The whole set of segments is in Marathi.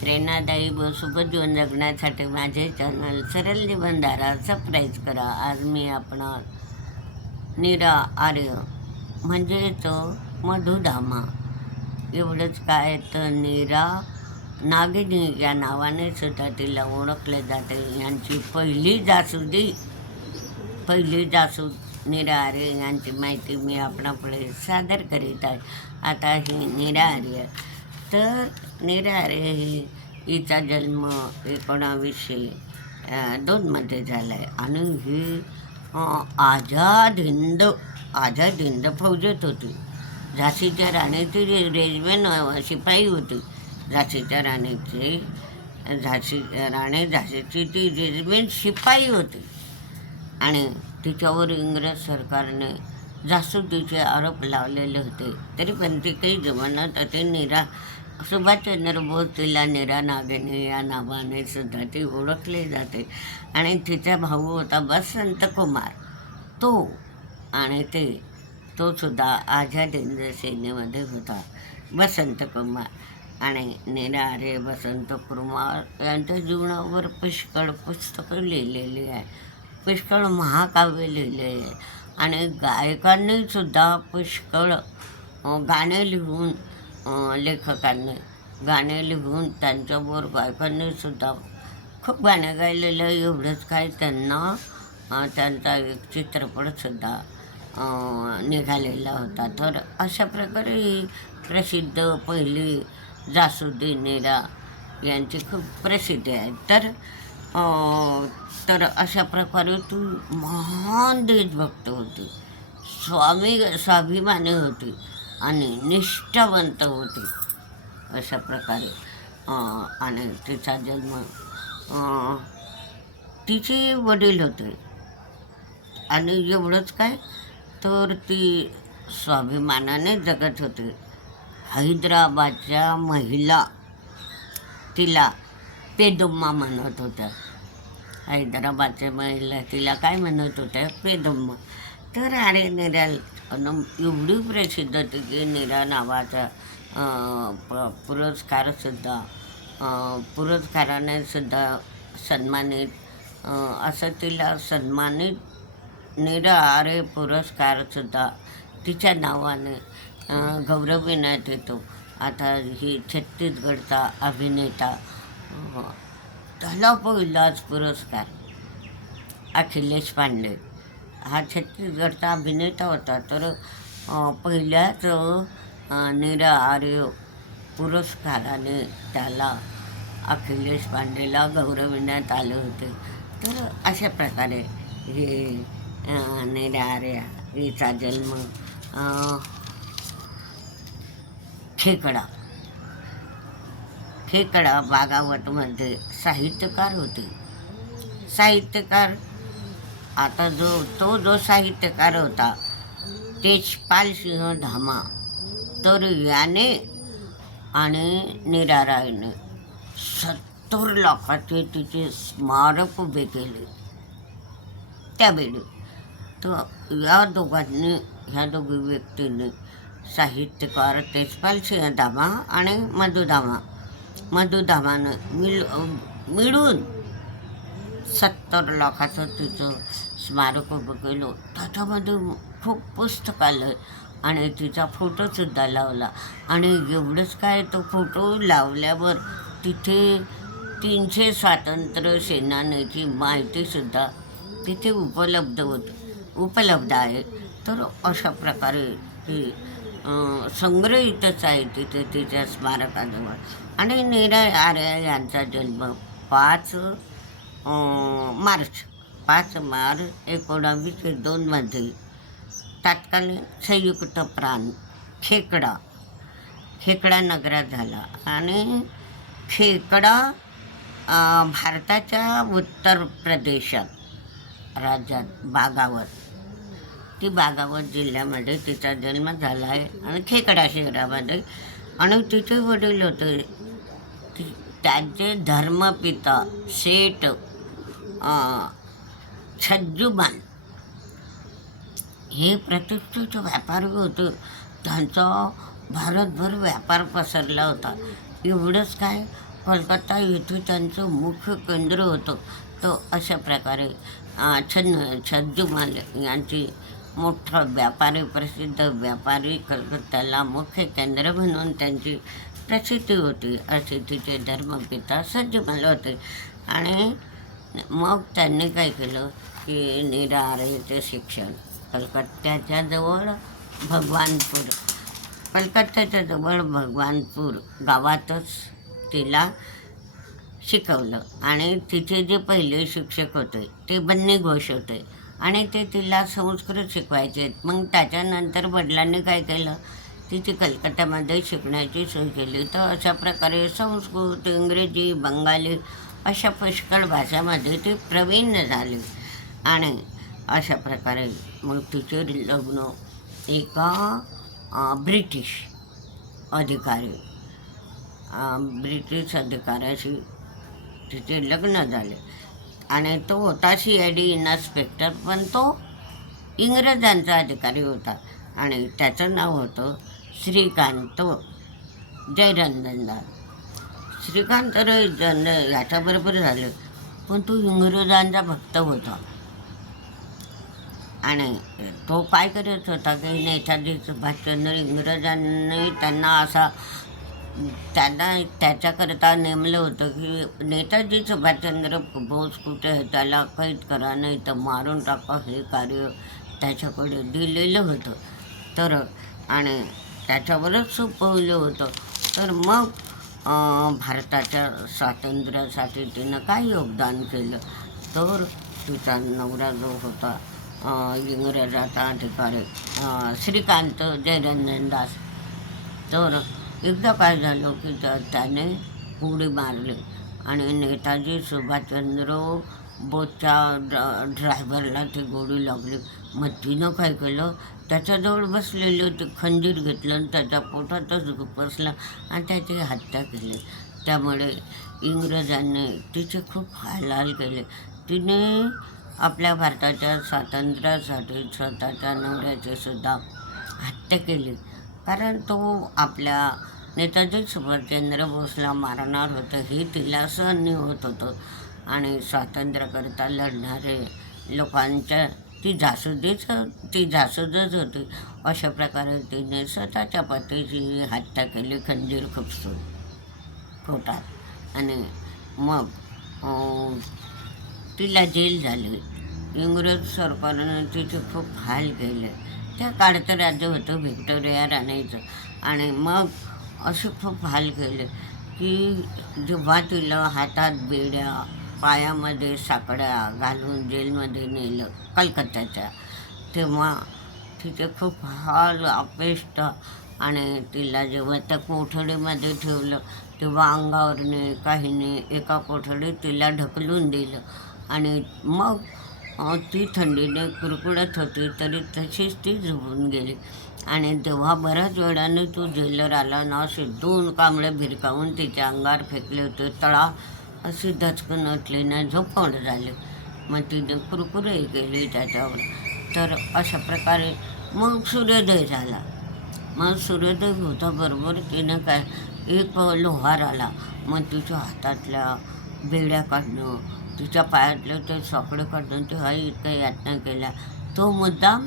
प्रेरणादायी व सुखजीवन जगण्यासाठी माझे चॅनल सरल जीवनधारा सबस्क्राईब करा. आज मी आपण निरा आर्य म्हणजेच मधुधामा. एवढंच काय तर निरा नागिनी या नावाने सुद्धा तिला ओळखले जाते. यांची पहिली जासुदी पहिली जासूद निरा आर्य यांची माहिती मी आपणापुढे सादर करीत आहे. आता ही निरा आर्य. तर निरारे हिचा जन्म एकोणावीसशे दोनमध्ये झाला आहे आणि ही आझाद हिंद आझाद हिंद फौजेत होती. झाशीच्या राणीची रे शिपाई होती. झाशीच्या राणीची झाशी राणी झाशीची ती रेल्वे शिपाई होती. आणि तिच्यावर इंग्रज सरकारने जास्तुतीचे आरोप लावलेले होते. तरी पण ती काही जीवनात अति निरा सुभाषचंद्र बोस तिला निरा नागिनी या नावाने सुद्धा ती ओळखली जाते. आणि तिचा भाऊ होता बसंत कुमार. तो आणि ते तो सुद्धा आझाद हिंद सेनेमध्ये होता. बसंत कुमार आणि निरा आर्य बसंत कुमार यांच्या जीवनावर पुष्कळ पुस्तकं लिहिलेली आहे पुष्कळ महाकाव्य लिहिले आहे आणि गायकांनी सुद्धा पुष्कळ गाणे लिहून लेखकांनी गाणे लिहून त्यांच्याबरोबर बायकांनी सुद्धा खूप गाणे गायलेलं आहे. एवढंच काय त्यांना त्यांचा एक चित्रपटसुद्धा निघालेला होता. तर अशा प्रकारे ही प्रसिद्ध पहिली जासुद्दी नीरा यांची खूप प्रसिद्धी आहे. तर तर अशा प्रकारे तू महान देशभक्त होती. स्वामी स्वाभिमानी होती. आणि निष्ठावंत होती अशा प्रकारे. आणि तिचा जन्म तिचे वडील होते. आणि एवढंच काय? तर ती स्वाभिमानाने जगत होती. हैदराबादच्या महिला तिला पेदुम्मा म्हणत होत्या. हैदराबादच्या महिला तिला काय म्हणत होत्या? पेदुम्मा. तर अरे निराल अन एवढी प्रसिद्ध होती की निरा नावाचा प पुरस्कारसुद्धा पुरस्काराने सुद्धा सन्मानित असं तिला सन्मानित निरा आरे पुरस्कारसुद्धा तिच्या नावाने गौरविण्यात येतो. आता ही छत्तीसगडचा अभिनेता त्याला पहिलाच पुरस्कार अखिलेश पांडे. हा छत्तीसगडचा अभिनेता होता. तर पहिल्याच निरा आर्य पुरस्काराने त्याला अखिलेश पांडेला गौरविण्यात आले होते. तर अशा प्रकारे हे निरा आर्य हिचा जन्म खेकडा खेकडा बागावतमध्ये साहित्यकार होते. साहित्यकार आता जो तो जो साहित्यकार होता तेजपाल सिंह धामा तर याने आणि निरारायने सत्तर लाखाचे तिचे स्मारक उभे केले. त्यावेळी तर या दोघांनी ह्या दोघी व्यक्तींनी साहित्यकार तेजपाल सिंह धामा आणि मधुधामा मधुधामानं मिल मिळून सत्तर लाखाचं तिचं स्मारक उभं केलं त्याच्यामध्ये खूप पुस्तकालय आणि तिचा फोटोसुद्धा लावला. आणि एवढंच काय तो फोटो लावल्यावर तिथे तीनशे स्वातंत्र्य सेनानीची माहितीसुद्धा तिथे उपलब्ध होत. उपलब्ध आहे. तर अशा प्रकारे ती संग्रहितच आहे तिथे तिच्या स्मारकाजवळ. आणि नीरा आर्या यांचा जन्म पाच मार्च पाच मार्च एकोणावीसशे दोनमध्ये तात्कालीन संयुक्त प्रांत खेकडा खेकडा नगरात झाला. आणि खेकडा भारताच्या उत्तर प्रदेशात राज्यात बागावत. ती बागावत जिल्ह्यामध्ये तिचा जन्म झाला आहे. आणि खेकडा शहरामध्ये आणि तिचे वडील होते. ती- त्यांचे धर्मपिता शेठ अं, हे प्रतिष्ठित व्यापारी होते. त्यांचा भारतभर व्यापार पसरला होता. एवढंच काय? कोलकाता येथे त्यांचं मुख्य केंद्र होतं. तो अशा प्रकारे छन छन्न छज्जूमाल यांची मोठा व्यापारी प्रसिद्ध व्यापारी कलकत्त्याला मुख्य केंद्र म्हणून त्यांची प्रसिद्धी होती. असे तिचे धर्मपिता सज्जमाल होते. आणि मग त्यांनी काय केलं की नीरा शिक्षण. कलकत्त्याच्या जवळ भगवानपूर. कलकत्त्याच्या जवळ भगवानपूर गावातच तिला शिकवलं. आणि तिथे जे पहिले शिक्षक होते ते बन्नी घोष होते. आणि ते तिला संस्कृत शिकवायचे. मग त्याच्यानंतर वडिलांनी काय केलं? तिथे कलकत्त्यामध्ये शिकण्याची सोय केली. तर अशा प्रकारे संस्कृत इंग्रजी बंगाली अशा पुष्कळ भाषामध्ये ते प्रवीण झाली. आणि अशा प्रकारे मग तिचे लग्न एका ब्रिटिश अधिकारी ब्रिटिश अधिकाऱ्याशी तिचे लग्न झाले. आणि तो होता सी आय डी इन्स्पेक्टर पण तो इंग्रजांचा अधिकारी होता. आणि त्याचं नाव होतं श्रीकांत जयरंजनदास श्रीकांत जन याच्याबरोबर झालं. पण तो इंग्रजांचा भक्त होता. आणि तो काय करत होता की नेताजी सुभाषचंद्र इंग्रजांनी त्यांना असा त्यांना त्याच्याकरता नेमलं होतं की नेताजी सुभाषचंद्र बोस कुठे आहे त्याला कैद करा नाही तर मारून टाका हे कार्य त्याच्याकडे दिलेलं होतं. तर आणि त्याच्यावरच सोपवलं होतं. तर मग भारताच्या स्वातंत्र्यासाठी तिनं काय योगदान केलं? तर तिचा नवरा जो होता इंग्रजाचा अधिकारी श्रीकांत जयरंजनदास तर एकदा काय झालं की त्या त्याने उडी मारली आणि नेताजी सुभाषचंद्र बोटच्या ड्रायव्हरला ती गोळी लागली. मग तिनं काय केलं? त्याच्याजवळ बसलेलं ते खंजीर घेतलं आणि त्याच्या पोटातच बसला आणि त्याची हत्या केली. त्यामुळे इंग्रजांनी तिचे खूप हालहाल केले. तिने आपल्या भारताच्या स्वातंत्र्यासाठी स्वतःच्या नवऱ्याची सुद्धा हत्या केली. कारण तो आपल्या नेताजी सुभाषचंद्र बोसला मारणार होतं हे तिला सहन होत होतं. आणि स्वातंत्र्याकरिता लढणारे लोकांच्या ती जासुदीच ती जासुदच होती. अशा प्रकारे तिने स्वतःच्या पतीची हत्या केली खंजीर खुपसून. पोटात आणि मग तिला जेल झाली. इंग्रज सरकारनं तिचे खूप हाल केले. त्या काळचं राज्य होतं व्हिक्टोरिया राणीचं. आणि मग असे खूप हाल केले की जेव्हा तिला हातात बेड्या पायामध्ये साकड्या घालून जेलमध्ये नेलं कलकत्त्याच्या. तेव्हा तिचे खूप हाल अपेष्ट आणि तिला जेव्हा त्या कोठडीमध्ये ठेवलं तेव्हा अंगावरने काहीने एका कोठडीत तिला ढकलून दिलं आणि मग ती थंडीने कुरकुडत होती तरी तशीच ती झोपून गेली. आणि तेव्हा बऱ्याच वेळाने तो जेलर आला ना असे दोन कांबळे भिरकावून तिच्या अंगावर फेकले होते तळा अशी दचकन नाही ना झोपवणं झाले. मग तिने कुरकुरे केली त्याच्यावर. तर अशा प्रकारे मग सूर्योदय झाला. मग सूर्योदय होता बरोबर तिनं काय एक लोहार आला. मग तिच्या हातातल्या बेड्या काढणं तिच्या पायातलं ते सापडं काढणं ते हा इतका यातना केला. तो मुद्दाम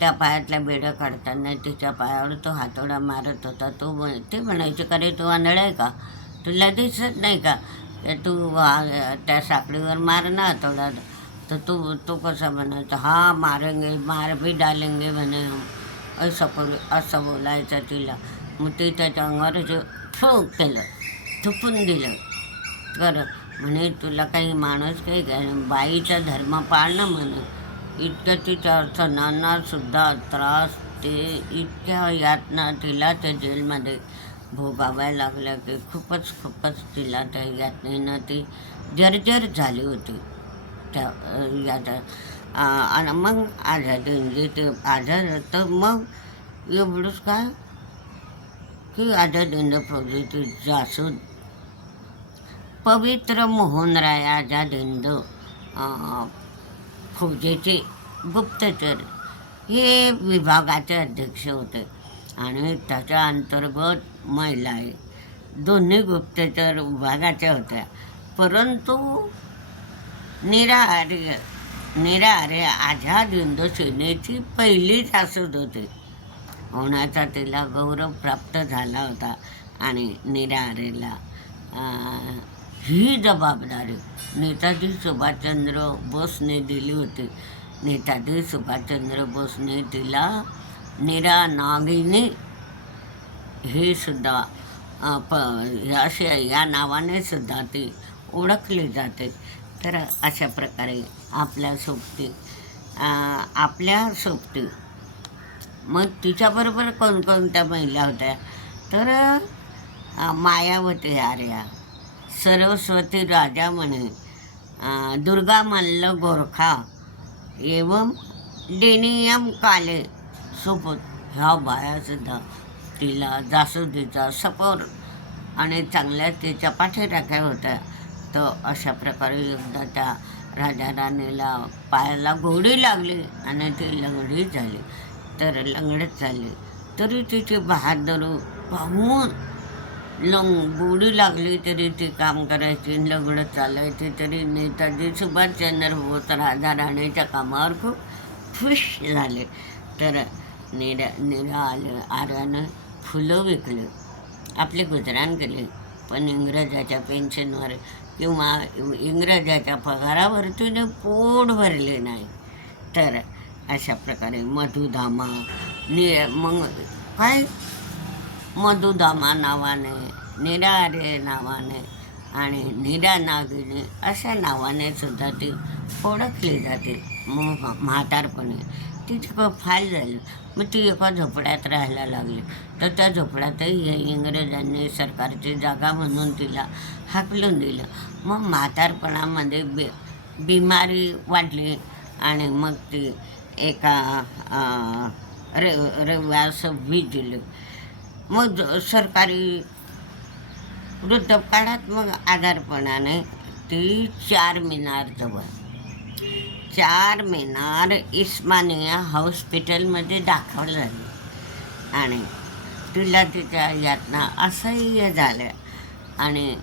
त्या पायातल्या बेड्या काढताना तिच्या पायावर तो हातोडा मारत होता. तो ते म्हणायचे का रे तू आंधळ आहे का? तुला दिसत नाही का? तू त्या साखळीवर मार ना थोडा. तर तू तो कसा म्हणायचं? हा मारेंगे मार भी डालेंगे म्हणे. असं करू असं बोलायचं तिला. मग ती त्याच्या अंगावर असं ठोक केलं थुपून दिलं. कर म्हणे तुला काही माणूस काही काय बाईचा धर्म पाळणं म्हणे. इतकं तिच्या अडचणांना त्रास ते इतक्या यातना तिला त्या जेलमध्ये भोगाव्या लागल्या की खूपच खूपच तिला त्या यातनेनं ती जर्जर झाली होती. त्या अं, आणि मग आझादी ते आझाद तर मग एवढंच काय? की आझाद हिंद फौजेची जासूद पवित्र मोहनराय आझाद हिंद फौजेचे गुप्तचर हे विभागाचे अध्यक्ष होते. आणि त्याच्या अंतर्गत महिला आहे. दोन्ही गुप्तचर विभागाच्या होत्या. परंतु नीरा आर्य आझाद हिंद सेनेची पहिलीच जासूस होती. होण्याचा तिला गौरव प्राप्त झाला होता आणि निराहारेला ही जबाबदारी नेताजी सुभाषचंद्र बोसने दिली होती. नेताजी सुभाषचंद्र बोसने तिला निरा नागिनी हे सुद्धा प असे या नावाने सुद्धा ती ओळखली जाते. तर अशा प्रकारे आपल्या सोबती आपल्या सोबती मग तिच्याबरोबर कोणकोणत्या महिला होत्या? तर मायावती आर्या सरस्वती राजा म्हणे दुर्गा मल्ल गोरखा एवं डेनियम काले सोबत ह्या बायासुद्धा तिला जासुदीचा सपोर आणि चांगल्या तिच्या पाठीराख्या होत्या तर अशा प्रकारे एकदा त्या राजा राणीला पायाला गोडी लागली आणि ती लंगडी झाली. तर लंगडत झाली. तरी तिची बहादूर पाहून लंग गोडी लागली तरी ती काम करायची लंगडत चालायची तरी नेताजी सुभाषचंद्र बोस राजा राणीच्या कामावर खूप खुश झाले. तर निरा निरा आले आर्यानं फुलं विकली. आपले गुजराण केले पण इंग्रजाच्या पेन्शनवर किंवा इंग्रजाच्या पगारावर तिने पोट भरले नाही. तर अशा प्रकारे मधुधामा नि मग काय? मधुधामा नावाने निरारे नावाने आणि निरा नागिनी अशा नावाने सुद्धा ती ओळखली जाते. मग म्हातारपणे. तिची खूप फाल झाली. मग ती एका झोपड्यात राहायला लागली. तर त्या झोपड्यातही इंग्रजांनी सरकारची जागा म्हणून तिला हाकलून दिलं. मग म्हातारपणामध्ये बे बिमारी वाढली आणि मग ती एका रे र रव्यास विजली. मग सरकारी वृद्धकाळात मग आधारपणाने ती चार मिनारजवळ चार मिनार इस्मानिया हॉस्पिटलमध्ये दाखवलं झाली. आणि तिला तिच्या यातना असह्य झाल्या आणि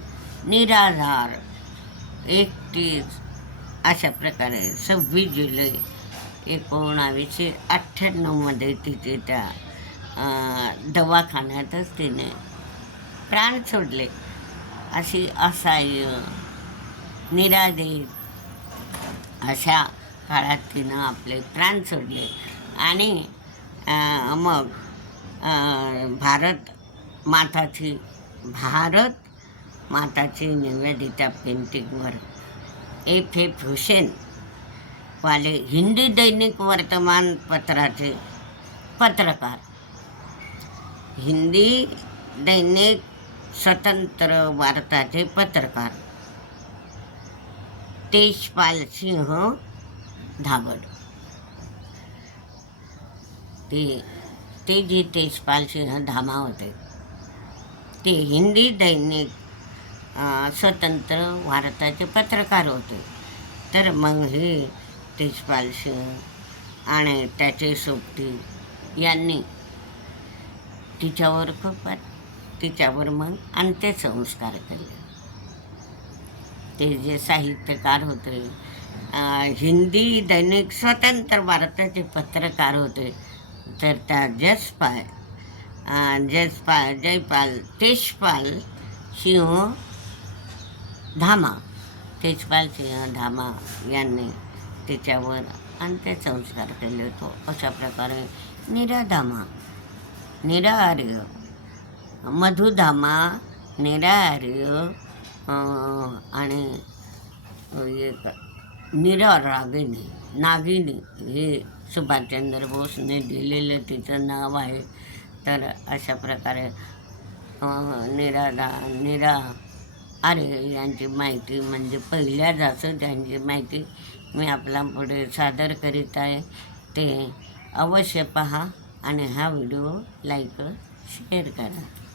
निराधार एकतीस अशा प्रकारे सव्वीस जुलै एकोणावीसशे अठ्ठ्याण्णवमध्ये तिथे त्या दवाखान्यातच तिने प्राण सोडले. अशी असहाय्य निराधीर अशा काळात तिनं आपले प्राण सोडले. आणि मग भारत माताची भारत माताची निवेदिता पेंटिंगवर एफ. एफ. हुसेन वाले हिंदी दैनिक वर्तमानपत्राचे पत्रकार. हिंदी दैनिक स्वतंत्र वार्ताचे पत्रकार. तेजपाल सिंह धागड. ते ते जे तेजपाल सिंह धामा होते ते हिंदी दैनिक स्वतंत्र भारताचे पत्रकार होते. तर मग हे तेजपाल सिंह आणि त्याचे सोबती यांनी तिच्यावर खूप तिच्यावर मग अंत्यसंस्कार केले. ते जे साहित्यकार होते हिंदी दैनिक स्वतंत्र भारताचे पत्रकार होते. तर त्या जसपाल जसपाल जयपाल तेजपाल सिंह धामा तेजपाल सिंह धामा यांनी तिच्यावर अंत्यसंस्कार केले होतो. अशा प्रकारे निराधामा निरार्य मधुधामा निरार्य आणि एक निरा रागिनी नागिनी हे सुभाषचंद्र बोसने दिलेलं तिचं नाव आहे. तर अशा प्रकारे अं, निरादा निरा अरे यांची माहिती म्हणजे पहिल्या जासं त्यांची माहिती मी आपला पुढे सादर करीत आहे. ते अवश्य पहा आणि हा व्हिडिओ लाईक शेअर करा.